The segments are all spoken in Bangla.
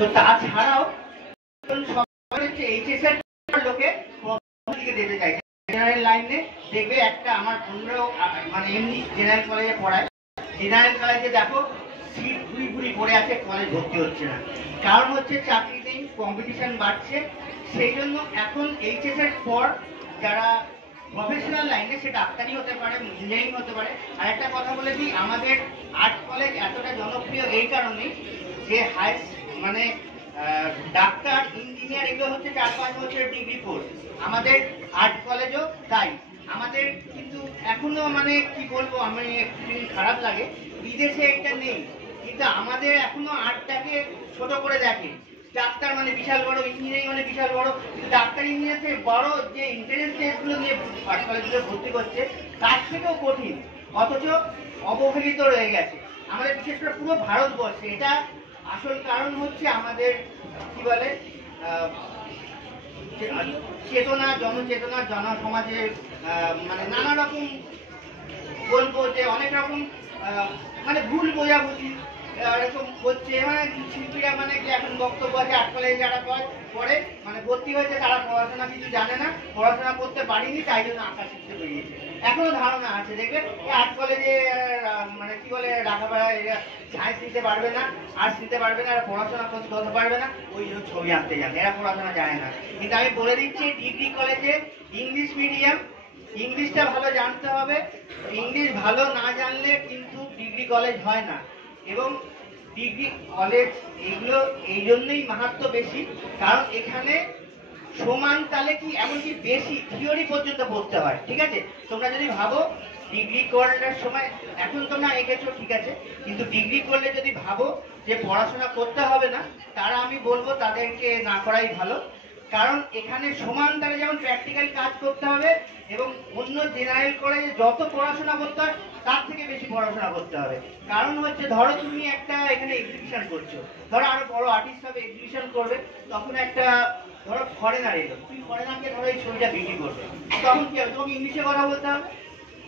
তো তাছাড়াও সবাই হচ্ছে এইচএস এর লোকে দিকে যেতে চাইছে জেনারেল লাইনে। দেখবে একটা আমার বন্ধুরাও মানে এমনি জেনারেল কলেজে পড়ায়, জেনারেল কলেজে দেখো সিট ঘুরি ঘুরি পড়ে আছে, কলেজ ভর্তি হচ্ছে না। কারণ হচ্ছে চাকরি নেই, কম্পিটিশন বাড়ছে। সেই জন্য এখন এইচএস এর পর যারা প্রফেশনাল লাইনে, সে ডাক্তারি হতে পারে, ইঞ্জিনিয়ারিং হতে পারে। আর একটা কথা বলে দিই, আমাদের আর্ট কলেজ এতটা জনপ্রিয় এই কারণেই যে মানে ডাক্তার, ইঞ্জিনিয়ার এগুলো হচ্ছে 4-5 বছরের ডিগ্রি কোর্স। আমাদের আর্ট কলেজও তাই। আমাদের কিন্তু এখনো মানে কি বলবো, আমি একটু খারাপ লাগে, বিদেশে এটা নেই, কিন্তু আমাদের এখনো আর্টটাকে ছোট করে দেখে। ডাক্তার মানে বিশাল বড়, ইঞ্জিনিয়ারিং মানে বিশাল বড়, ডাক্তার ইঞ্জিনিয়ার থেকে বড় যে ইন্টারেন্স টেস্টগুলো নিয়ে আর্ট কলেজগুলো ভর্তি করছে তার থেকেও কঠিন, অথচ অবহেলিত রয়ে গেছে আমাদের, বিশেষ করে পুরো ভারতবর্ষে। এটা আসল কারণ হচ্ছে আমাদের কি বলে চেতনা, জনচেতনা, জনসমাজের মানে নানা রকম বলবো যে অনেক রকম মানে ভুল বোঝাবুঝি এরকম হচ্ছে। মানে শিল্পীরা মানে এখন বক্তব্য আছে আর্ট কলেজে যারা পড়ে মানে ভর্তি হয়েছে তারা পড়াশোনা কিছু জানে না, পড়াশোনা করতে পারিনি, তাই জন্য আঁকা শিখতে বেরিয়েছে। এখনো ধারণা আছে, দেখবে আর্ট কলেজে মানে কি বলে রাখাপাড়া সায়েন্স নিতে পারবে না, আর্টস নিতে পারবে না, পড়াশোনা করতে পারবে না, ওই জন্য ছবি আঁকতে জানে, এরা পড়াশোনা জানে না। কিন্তু আমি বলে দিচ্ছি, ডিগ্রি কলেজে ইংলিশ মিডিয়াম, ইংলিশটা ভালো জানতে হবে। ইংলিশ ভালো না জানলে কিন্তু ডিগ্রি কলেজ হয় না। এবং ডিগ্রি কলেজ এগুলো এই জন্যই মাহাত্ম্য বেশি, কারণ এখানে সমান তালে কি এমনকি বেশি থিওরি পর্যন্ত পড়তে হয়। ঠিক আছে, তোমরা যদি ভাবো ডিগ্রি করার সময়, এখন তোমরা এঁকেছো ঠিক আছে, কিন্তু ডিগ্রি করলে যদি ভাবো যে পড়াশোনা করতে হবে না, তারা আমি বলবো তাদেরকে না করাই ভালো। কারণ এখানে সমান তালে যেমন প্র্যাকটিক্যাল কাজ করতে হবে, এবং অন্য জেনারেল কলেজে যত পড়াশোনা করতে হয় তার থেকে বেশি পড়াশোনা করতে হবে। কারণ হচ্ছে ধরো তুমি একটা এখানে এক্সিবিশন করছো, ধরো আরো বড় আর্টিস্ট হবে, এক্সিবিশন করবে, তখন একটা ধরো ফরেনার এলো, তুমি ফরেনারকে ধরো এই ছবিটা বিক্রি করবে, তখন কি হবে, তোমাকে ইংলিশে কথা বলতে হবে।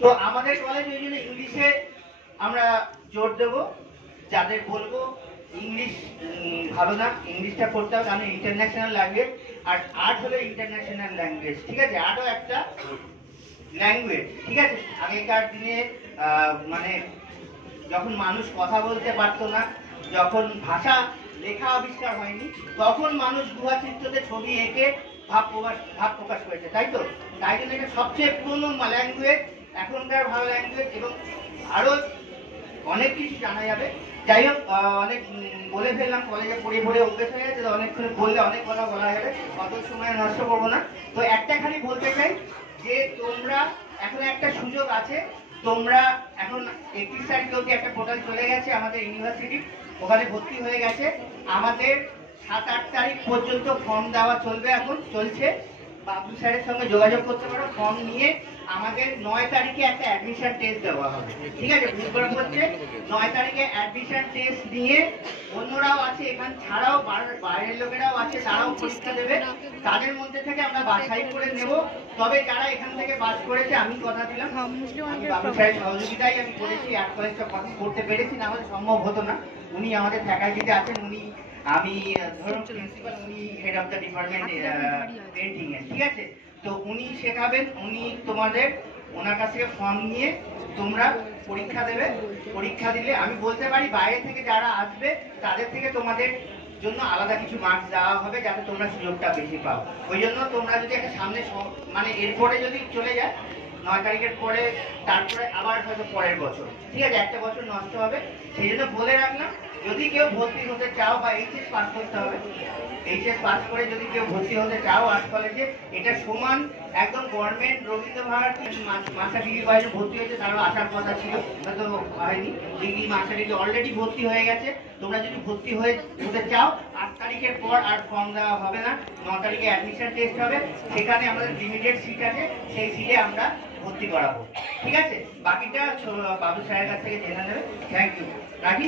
তো আমাদের কলেজ ওই জন্য ইংলিশে আমরা জোর দেবো, যাদের বলবো ইংলিশ ভালো না, ইংলিশটা পড়তে হবে, কারণ ইন্টারন্যাশনাল ল্যাঙ্গুয়েজ। আর আর্ট হলো ইন্টারন্যাশনাল ল্যাঙ্গুয়েজ, ঠিক আছে, আর্টও একটা ল্যাঙ্গুয়েজ। ঠিক আছে, আগেকার দিনে মানে যখন মানুষ কথা বলতে পারতো না, যখন ভাষা লেখা আবিষ্কার হয়নি, তখন মানুষ গুহা চিত্রতে ছবি এঁকে ভাব প্রকাশ করেছে, তাই তো। তাই জন্য এটা সবচেয়ে পুরনো ল্যাঙ্গুয়েজ, এখনকার ভালো ল্যাঙ্গুয়েজ, এবং আরো অনেক কিছু জানা যাবে। যাই হোক, অনেক বলে ফেললাম, কলেজে পড়ে পড়ে অভ্যেস হয়ে গেছে, অনেকক্ষণ বললে অনেক কথা বলা যাবে, অত সময় নষ্ট করবো না। তো একটা খালি বলতে চাই যে তোমরা এখন একটা সুযোগ আছে, তোমরা এখন 31 তারিখ অবধি একটা পোর্টাল চলে গেছে আমাদের ইউনিভার্সিটি, ওখানে ভর্তি হয়ে গেছে। আমাদের 7-8 তারিখ পর্যন্ত ফর্ম দেওয়া চলবে, এখন চলছে। বাবু স্যারের সঙ্গে যোগাযোগ করতে পারো, ফর্ম নিয়ে আমাদের 9 তারিখে একটা অ্যাডমিশন টেস্ট দেওয়া হবে। ঠিক আছে, বুধবার হচ্ছে 9 তারিখে অ্যাডমিশন টেস্ট নিয়ে অন্যরাও আছে, এখান ছাড়াও বাইরের লোকেরাও আছে, তারাও পরীক্ষা দেবে। তাদের মধ্যে থেকে আমরা বাছাই করে নেব। তবে যারা এখান থেকে পাস করেছে, আমি কথা দিলাম বাবু স্যারের সহযোগিতায় আমি করেছি, এক কয়েকটা কথা করতে পেরেছি, না আমাদের সম্ভব হতো না। উনি আমাদের ফ্যাকাল্টিতে আছেন, উনি আমি ধরুন প্রিন্সিপাল, উনি head of the department painting এর। ঠিক আছে, তো উনি শেখাবেন, উনি তোমাদের ওনার কাছ থেকে ফর্ম নিয়ে তোমরা পরীক্ষা দেবে। পরীক্ষা দিলে আমি বলতে পারি বাইরে থেকে যারা আসবে তাদের থেকে তোমাদের জন্য আলাদা কিছু মার্কস দেওয়া হবে, যাতে তোমরা সুযোগটা বেশি পাও। ওই জন্য তোমরা যদি একটা সামনে মানে এরপরে যদি চলে যায় 9 তারিখের পরে, তারপরে আবার হয়তো পরের বছর, ঠিক আছে, একটা বছর নষ্ট হবে। সেই জন্য বলে রাখলাম, যদি কেউ ভর্তি হতে চাও বা এইচএস পাস করতে হবে, এইচএস পাস করে যদি কেউ ভর্তি হতে চাও আর্ট কলেজে, এটা সমান একদম government Rabindra Bharati master degree বাইরে ভর্তি হয়েছে, তারও আসার কথা ছিল, হয়তো হয়নি। ডিগ্রি মাস্টার ডিগ্রি অলরেডি ভর্তি হয়ে গেছে। তোমরা যদি ভর্তি হতে চাও, 8 তারিখের পর আর ফর্ম দেওয়া হবে না, 9 তারিখে অ্যাডমিশন টেস্ট হবে, সেখানে আমাদের লিমিটেড সিট আছে, সেই সিটে আমরা ভর্তি করাবো। ঠিক আছে, বাকিটা বাবু স্যারের কাছ থেকে জেনে নেবে। থ্যাংক ইউ, রাখি।